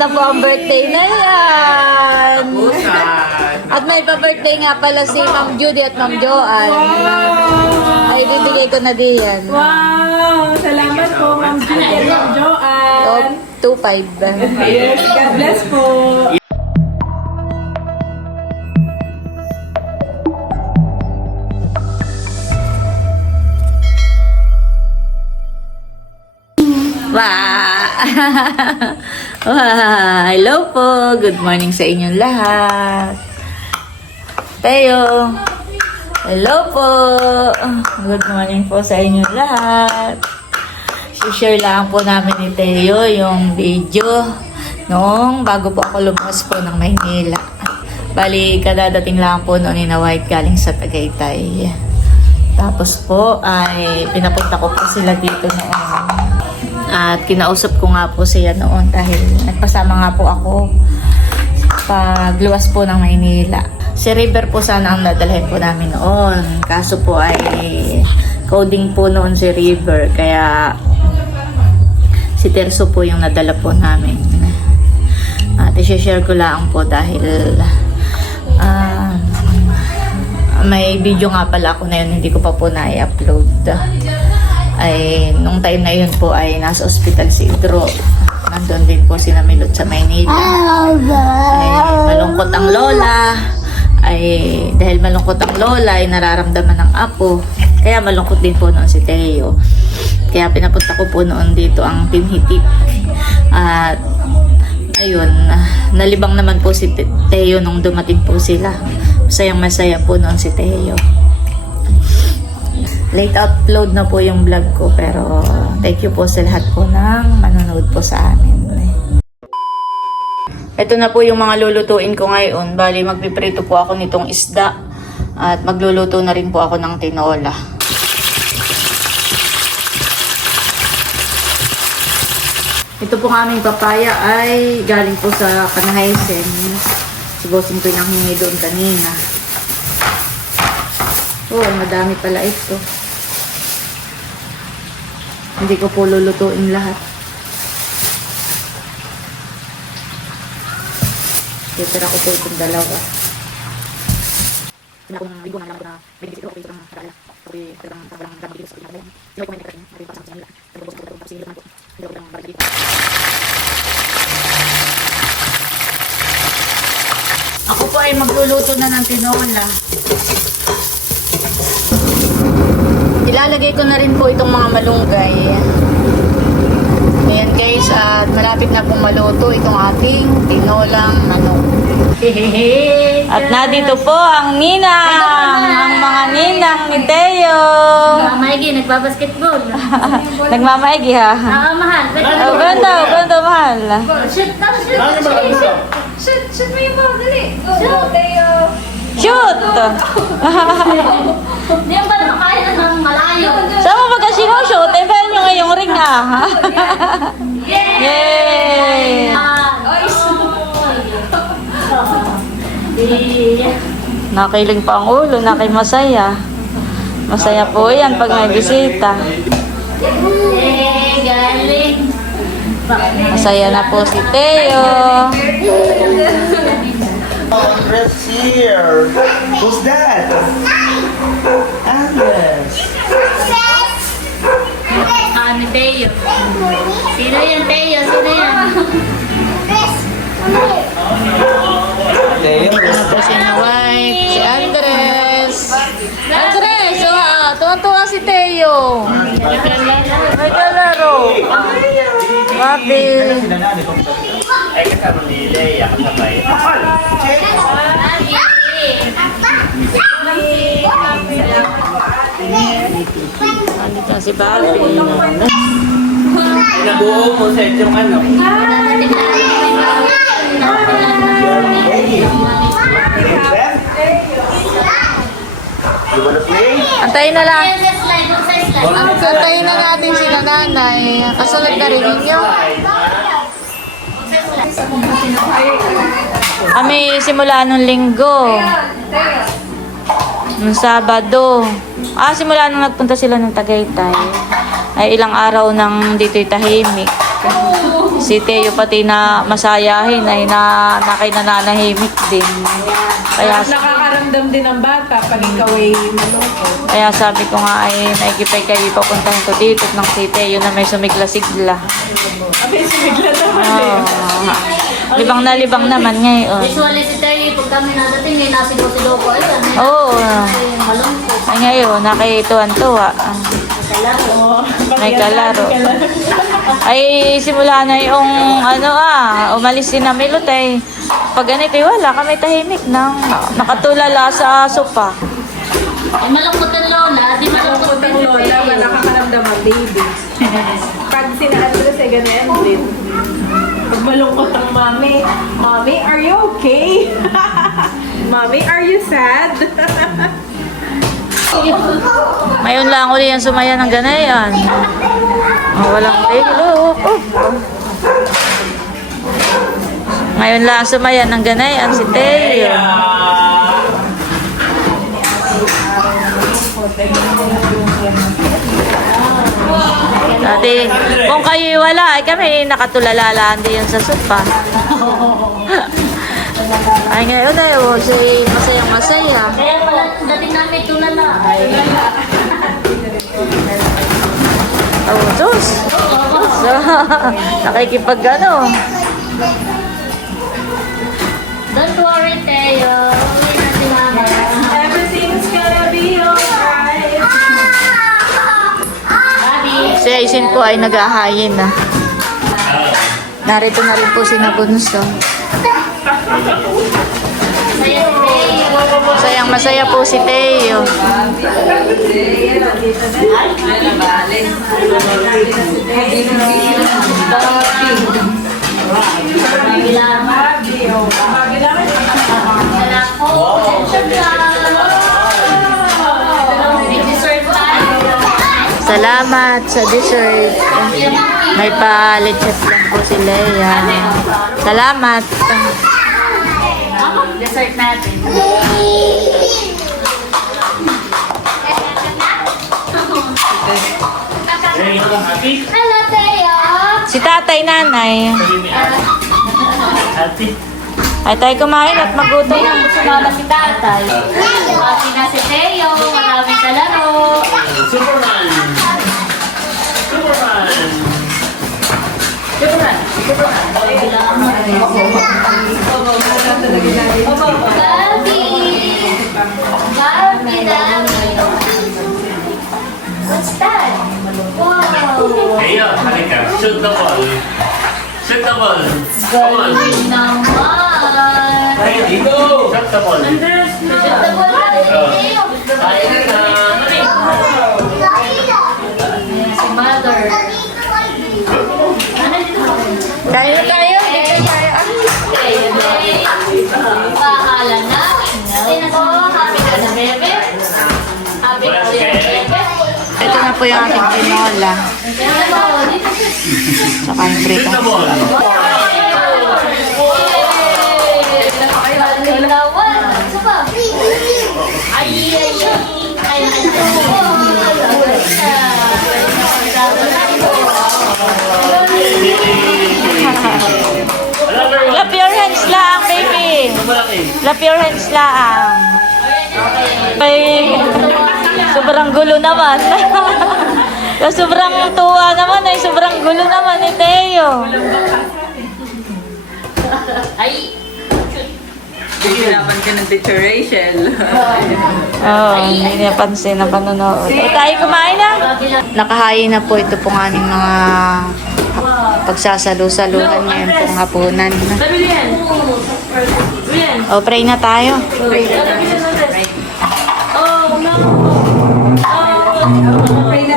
na po ang birthday na yan. At may pa-birthday nga pala si Ma'am Judy at Ma'am Joanne. Ay, bibigay ko na diyan. Wow! Salamat po, Ma'am Judy and Ma'am Joanne. Top 2.5. Yes, God bless po. Wow! wow! Hello po! Good morning sa inyong lahat. Teo! Hello po! Good morning po sa inyong lahat. share lang po namin ni Teo yung video noong bago po ako lumabas po ng Maynila. Bali, kadadating lang po noon ni na White galing sa Tagaytay. Tapos po ay pinapunta ko po sila dito noon. At kinausap ko nga po siya noon dahil nagpasama nga po ako pagluwas po ng Maynila. Si River po sana ang dadalhin po namin noon. Kaso po ay coding po noon si River. Kaya si Terso po yung nadala po namin. At i-share ko lang po dahil ah, may video nga pala ako na yun, hindi ko pa po na-upload. Ay, nung time na yun po ay nasa ospital si Idro. Nandun din po si Namilot sa Maynila. Ay, malungkot ang lola. Ay, dahil malungkot ang lola, ay nararamdaman ng apo. Kaya malungkot din po noon si Teo. Kaya pinapunta ko po noon dito ang Team Hitik. At ayun, nalibang naman po si Te- Teo nung dumating po sila. Masayang masaya po noon si Teo. Late upload na po yung vlog ko pero thank you po sa lahat po ng manonood po sa amin. Ito na po yung mga lulutuin ko ngayon. Bali, magpiprito po ako nitong isda at magluluto na rin po ako ng tinola. Ito pong aming papaya ay galing po sa Kanahaysen. Si ko yung hingi doon kanina. Oh, madami pala ito. Hindi ko po lulutuin lahat. Titira ko po itong dalawa. Ako po ay magluluto na ng tinola. Ilalagay ko na rin po itong mga malunggay. Ayan guys, at malapit na pong maluto itong ating tinolang manok. At nandito po ang ninang, ang mga ninang ni Teo. Maigi, nagbabasketball. Nagmamaigi ha. Ah, mahal. Oh, banda, banda mahal. Shoot, shoot, shoot, shoot, shoot. Shoot, shoot mo yung ball, dali. Shoot. Shoot! Hindi ba naman kaya ng malayo? Saan mo ba kasi shoot? Eh, paano nyo ngayong ring ah? Yay! Ah, Nakiling pa ang ulo, nakay masaya. Masaya po yan pag may bisita. Eh, galing. Masaya na po si Teo. Andres here. Who's that? Andres. Ah, ni Teo. Sino yan, Teo? Sino yan? Teo. Ito si White, si Andres. Andres, oh, tuwa-tuwa si Teo. May kalaro. Papi. Ay, kasama ni Leia, kasabay. Andito na si Papi. Nabuo mo sa yung ano. Antayin na lang. Antayin na natin sila nanay. Kasunod na rin ninyo. Kami simula nung linggo. Nung Sabado. Ah, simula nung nagpunta sila ng Tagaytay. Ay ilang araw nang dito'y tahimik. si Teo pati na masayahin ay na, na kay nananahimik din. Kaya, Nakakaramdam din ang bata pag ikaw ay malungkot. kaya sabi ko nga ay naikipay kayo papuntahin ko dito ng si Teo na may sumigla-sigla. Abay, sumigla naman eh. Oh, libang na libang naman ngayon. Usually si Terry, pag kami nadating, may nasigaw-sigaw ko. Ayun, may Oo. ay, malungkot. Ay ngayon, nakituan-tuwa. Oo. May kalaro. Ay, simula na yung ano ah, umalis si Namilot ay pag ganito ay wala kami tahimik nang nakatulala sa sopa. Ay, malungkot ang lola. Di malungkot ang lola, wala nakakaramdam ang baby. Pag sina-address ay ganyan din. Pag malungkot ang mami, Mommy, are you okay? Mommy, are you sad? Ngayon lang uli yan sumaya ng ganayan. Oh, walang tilo. Oh. Ngayon lang sumaya ng ganayan si Teo. Dati, kung kayo'y wala, ay kami nakatulalalaan din yun sa sopa. ay ngayon ay, oh, si masayang masaya. Kaya pala, dating namin tulala. Ay, Oh, Diyos. So, nakikipag ano. don't worry, Teo. Uwi na si mama. Si Aisin po ay nag-ahayin na. Narito na rin po si Nabunso. Saya si Teo. Sayang masaya po si Teo. Bilang. Salamat sa dessert. May palichat lang po si Leia. Salamat. Dessert natin. Hello, Teo. Si tatay nanay. Ay tayo kumain at magutom. Nang sumama si tatay. Happy na si Teo. Maraming kalaro. Superman. What's that? Wow! Ayo, halika. Shoot the ball. Shoot the ball. Come on. Naman! Hey, dito. Shoot the ball. Ganda mo lang, Teo! Ayun na. Tayo tayo. Pahala na. Ate na po, happy ka na, bebe. Happy ka na, bebe. Ito na po yung ating dito Saka yung pritong Malaki. Lap your hands lang. Ay, sobrang gulo naman. sobrang tuwa naman ay sobrang gulo naman ni Teo. Ay, Hirapan ka ng teacher Rachel. Oo, oh, hindi niya pansin na panonood. Eh, tayo kumain na. Nakahain na po ito pong aming mga pagsasalu-saluhan ngayon pong hapunan. Sabi niyan. O, pray na tayo. Oh. Pray na.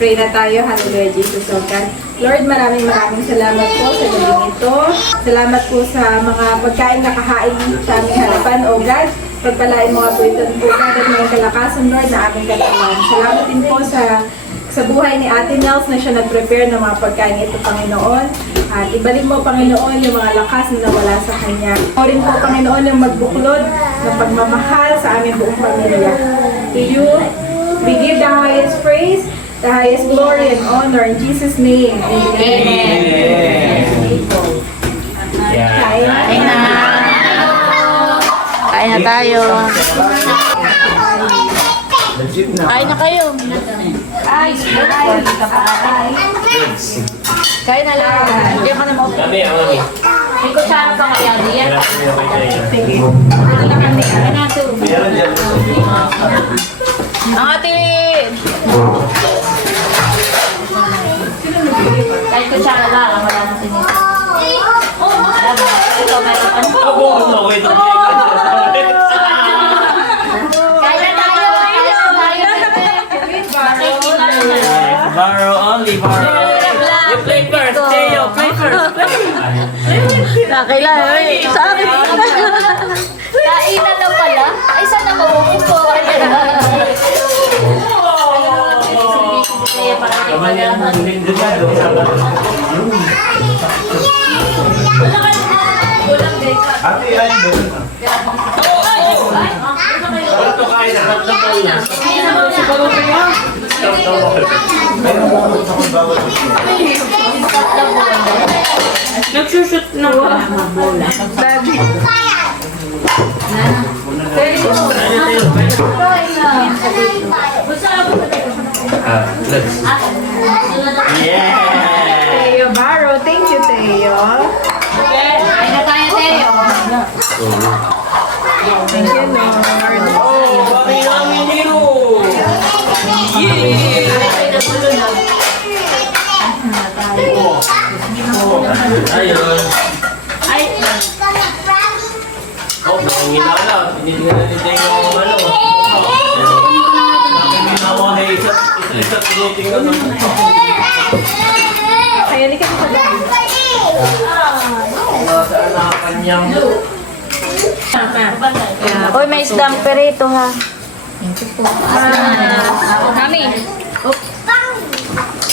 Pray na tayo. Hallelujah, Jesus, O God. Lord, maraming maraming salamat po sa gabing ito. Salamat po sa mga pagkain na kahain sa aming harapan, O God. Pagpalain mo nga po ito po, God, at may kalakasan, Lord, na aming katawan. Salamat din po sa sa buhay ni Ate Nels na siya nag-prepare ng mga pagkain ito, Panginoon. At ibalik mo, Panginoon, yung mga lakas na nawala sa Kanya. O rin po, Panginoon, yung magbuklod ng pagmamahal sa aming buong pamilya. To you, We give the highest praise, the highest glory and honor in Jesus' name. Amen. Kain na. Kain na. Kain na tayo. Kain na kayo. Ay, ay, Kain na lang. Hindi ka na mau- Kami, ang kami. May kutsara pa kaya diyan? Ang ating Kahit kutsara lang, wala na. Alam mo, ito meron ka. Ako, ano, wait. Kaya na tayo, kaya na tayo. Nakikita nyo na lang. Borrow only, borrow. You play first, Teo, play first. Nakilala. eh. Sa akin. Kainan na pala? Ay, sana mabubuko. Kaya parang Kaman yan, hindi hindi ba, doon sa Ate, ay, doon. Wala to kain na. Ah, let's. Yeah! Teo Barro. Thank you, Teo. Ay, na tayo, Teo. Thank you, Lord. Oh, bakit namin hero? Ayun. Ay, Oh, nanginala. Tinitingnan ni Teo yung ano. Bakit ginawa ay isa, isa tinitingnan ng Kaya ni kasi sa gabi. Saan na kanyang ha. Kami.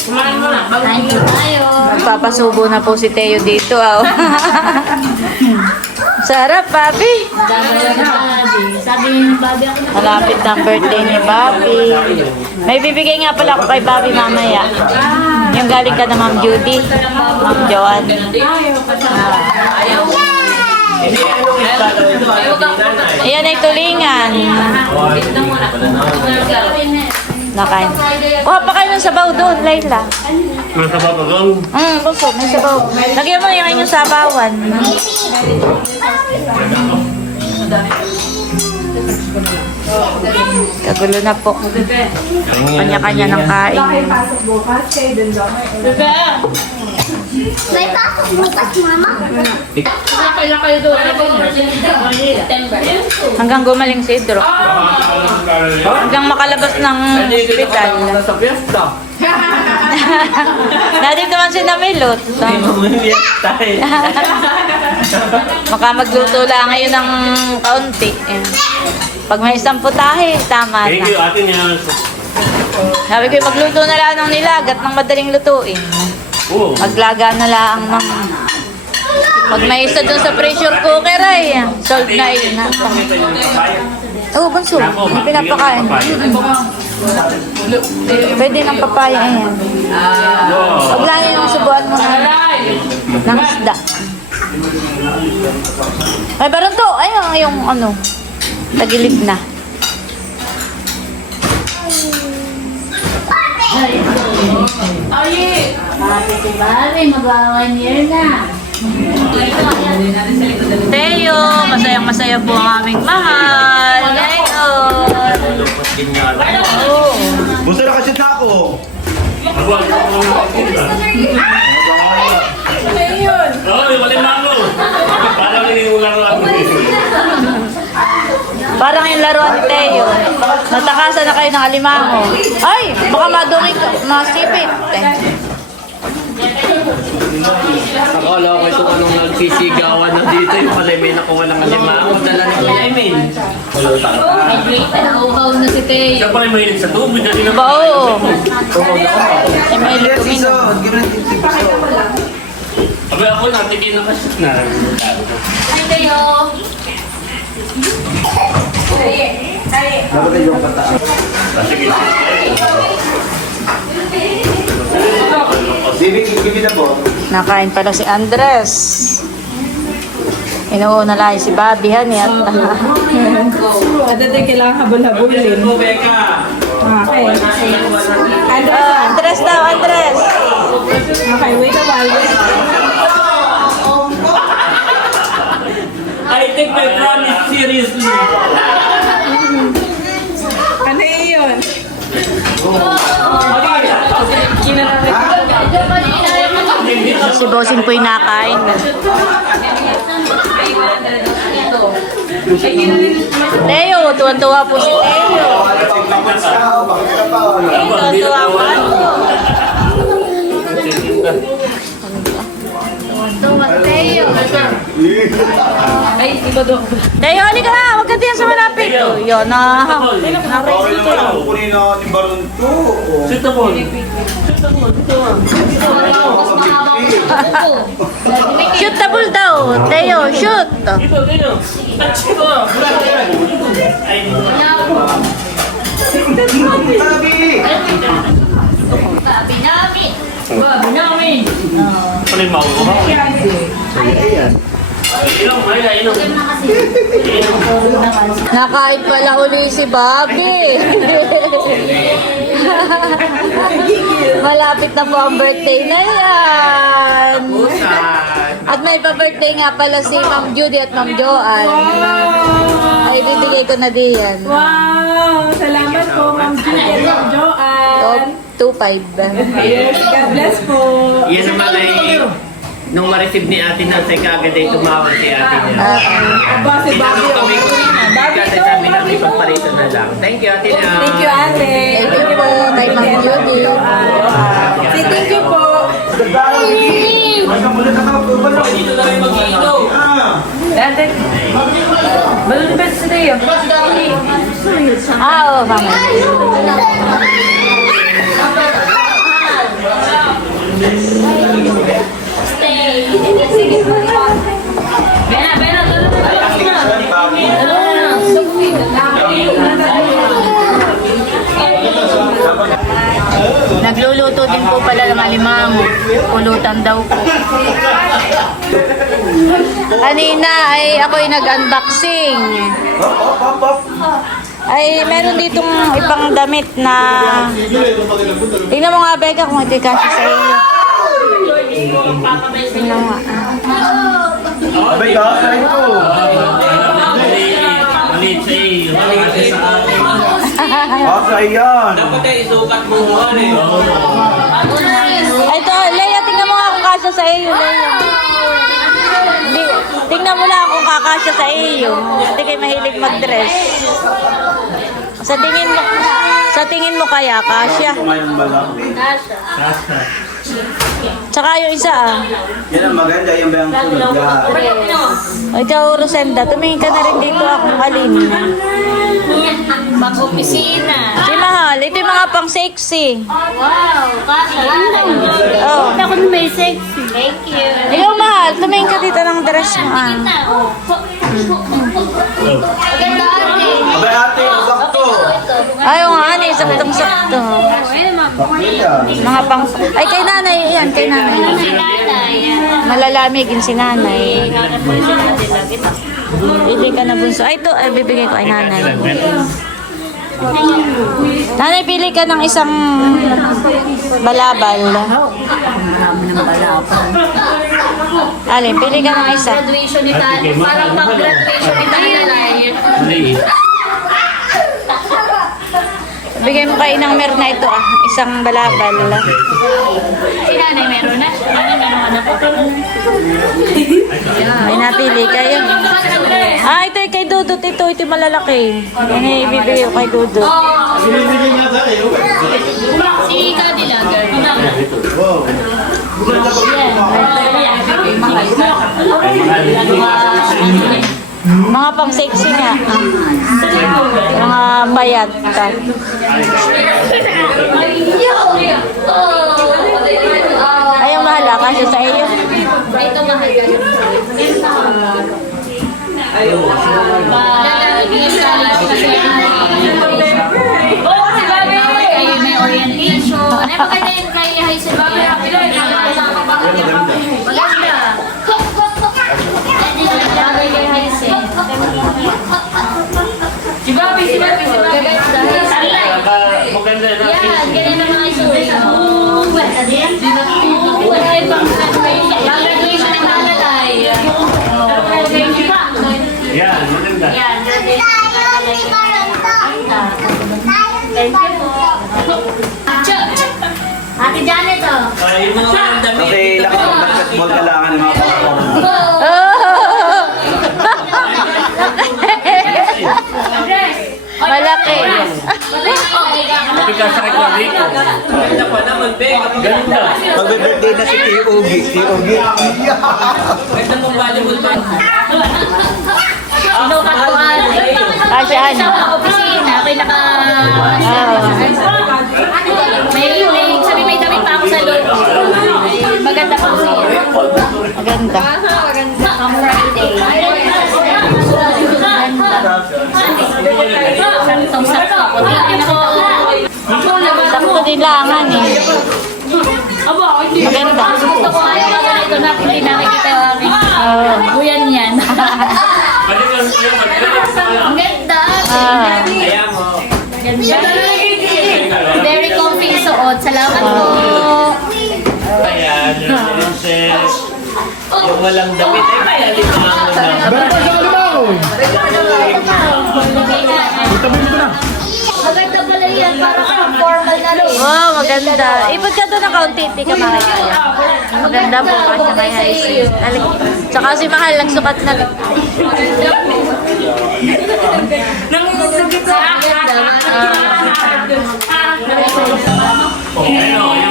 Kumain mo na. Kain po tayo. Magpapasubo na po si Teo dito. Oh. Sarap, papi. Malapit ang birthday ni Bobby. May bibigay nga pala ako kay Bobby mamaya. Yung galing ka na Ma'am Judy. Ma'am Joanne. Hindi Ayan ay tulingan. Nakain. Kuha pa kayo ng sabaw doon, Layla. Nasa baba doon. Hmm, gusto. May sabaw. Lagyan mo yung inyong sabawan. Kagulo na po. Kanya-kanya ng kain. Kayo May pasok bukas, mama. Kailan kayo doon? September. Hanggang gumaling si Idro. Hanggang makalabas ng hospital. sa piyesta. Nandito naman si Namilot. Hindi mo piyesta eh. Baka magluto lang ngayon ng kaunti. Eh. Pag may isang putahe, tama Thank you, na. ate niya. Sabi ko, magluto na lang ng nilagat ng madaling lutuin. Oo. Maglaga na lang ng... Pag may isa dun sa pressure cooker ay, solve na yun. na. Oo, oh, bunso. May pinapakain. Pwede ng papaya, ayan. Wow. Pag lang yung subuan mo ng, ng isda. Ay, parang to. Ayun, yung ano, tagilid na. Happy si Bobby, mag-one year na. Teo, masayang masaya po ang aming mahal. Ganyan. Oo. Busa na kasi na ako. Oh, yung malimano. Parang niniulang lang. Parang yung laruan ni Teo. Natakasan na kayo ng alimango. Ay, baka madumi ka, masipit. Eh. Akala ko itong anong nagsisigawan na dito. Yung pala may nakuha ng alimango. Dala ni Kuya Emil. Nauhaw na si Teo. Siya pala mahilig sa tubig. Dati na Ba, oo. Give it Abay ako natikin na kasi. Hi, Teo. Ay, Dapat yung pataas. Po. Nakain pala si Andres. Inuuna lang si Bobby, honey. At, At ito kailangan habol-habulin. Okay. Andres, Ah, Andres daw, Andres. okay, wait a while. I take my promise seriously. Ano yun? Si Bossing po'y nakain. Teo, tuwan-tuwa po si Teo. Tuwan-tuwa po. Teo, halika na. Huwag ka diyan sa malapit. Oh, yun na. Okay naman, kukunin na ni Baron to. Shoot the ball. Shoot the ball daw. Teo, shoot. Dito, dito. Touch ko. Ay, Sabi! Sabi namin. Sabi namin. Ano yung mauwa? Ilong, may ilong. Nakain pala uli si Bobby. Malapit na po ang birthday na yan. At may pa-birthday nga pala si Ma'am Judy at Ma'am Joanne. Ay, bibigay ko na diyan. Wow! Salamat po, Ma'am Judy at Ma'am Joanne. Top 2.5. Yes, God bless po. Yan naman ay nung ma-receive ni ate na sa kagad ay tumawag si ate niya. Ah, Aba, si Bobby. Tinanong kami kung Bobby kasi sabi namin ipagparito na lang. Thank you ate na. Thank you, ate. Thank you po kay Ma'am Judy. Say thank you po. Kamulit na ka po. Dito na rin mag-iigaw. Ah, oo, mama. Stay. Bena, Bena. Nagluluto din po pala ng alimango. Pulutan daw po. Kanina ay ako'y nag-unboxing. Ay, meron ditong ibang damit na... Tingnan mo nga, Becca, kung ito kasi sa iyo. Tingnan mo nga. Kakain ko. Maliit sa iyo. Maliit sa atin. Kasa yan. Dapat ay isukat mo ano eh. Ito, Leia, tingnan mo nga kung kasya sa iyo, Leia. Tingnan mo lang kung kakasya sa iyo. Hindi kayo mahilig mag-dress. Sa tingin mo, sa tingin mo kaya, kasya. Ngayon malaki. Tsaka yung isa, ah. Yan ang maganda, yung ba yung sunod lahat. O, ikaw, Rosenda, tumingin ka na rin dito akong alin. Pag-opisina. Si Mahal, ito yung mga pang sexy. Wow, kasha. Oh. Ako na may sexy. Thank you. Ikaw, Mahal, tumingin ka dito ng dress mo, ah. Kita. Oh. Maganda ate. Abay, ate, sakto. Ayaw nga, ano, saktong-sakto. Mga pang... Ay, kay nanay, yan, kay nanay. Malalamig yung si nanay. Bibigay ka na bunso. Ay, ito, ay, bibigay ko kay nanay. Nanay, pili ka ng isang balabal. Alin, pili ka ng isa. Graduation ni Tani. Parang pang-graduation ni Tani. Bigay mo kay Inang Mer na ito, ah. Isang balabal. Si nanay meron na. Nanay meron ka na po. May napili kayo. Ah, ito kay Dudut. Ito, ito yung malalaki. Yan ay ibibigay ko kay Dudut. Si Cadillac. Mga pang sexy nga bayad ka. Ay, ang mahal ka siya sa iyo. Ito mahal ka siya. May orientation. Ano yung maganda yung kay Hai Sir Babi? Thank you. Ate Janet, oh. Ay, yung mga walang damit. Kasi nakapag-basketball kailangan ng mga kapatid. Malaki. Sabi ka sa kanya, Rico. Ganda pa naman, Be. Ganda. Magbe-birthday na si Tio Ugi. Tio Ugi. Ganda mong volleyball ba? Inukat ko ate. Kasyahan. Sa mga opisina, may naka... May, may, sabi may damit pa ako sa loob. Maganda pa siya. Maganda. Pang Friday. Santong sakto ako. Tingnan ko. Sakto din langan eh. Maganda. Gusto ko ayaw ako na ito na hindi nakikita aking Oo. buyan yan. Ang ganda. Ah. Kaya mo. Ganda. Very comfy suot. Salamat po. Ayan, yung princess. Yung walang damit. Eh, kaya limangan mo na. Maganda pala yan. Para formal na rin. Wow, maganda. Ipag ka doon ng kaunti, hindi ka makikita. Maganda po kasi may high heels. Tsaka si Mahal, nagsukat na. Ano, yung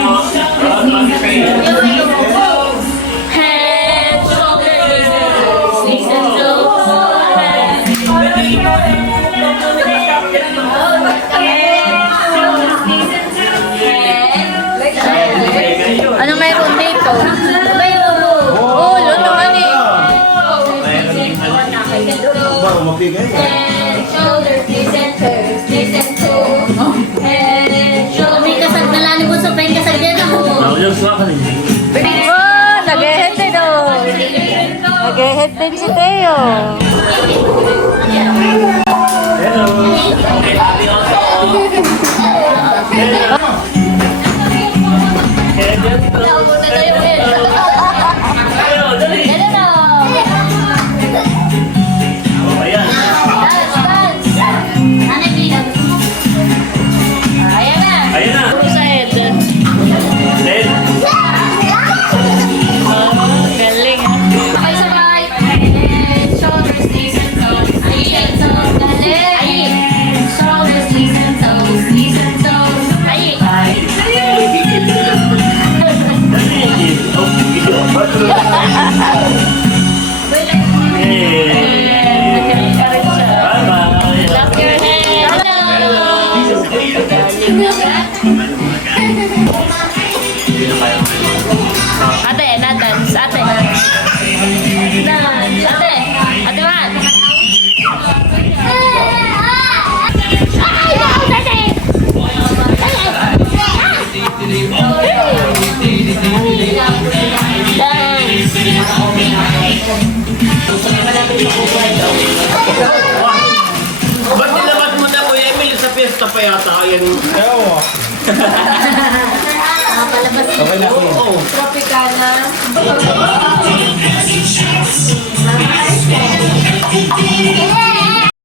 Din oh. Nag-head din si Teo. Naupo Sa piyesta pa yata yan. Oo. Okay na. Oo. Tropicana.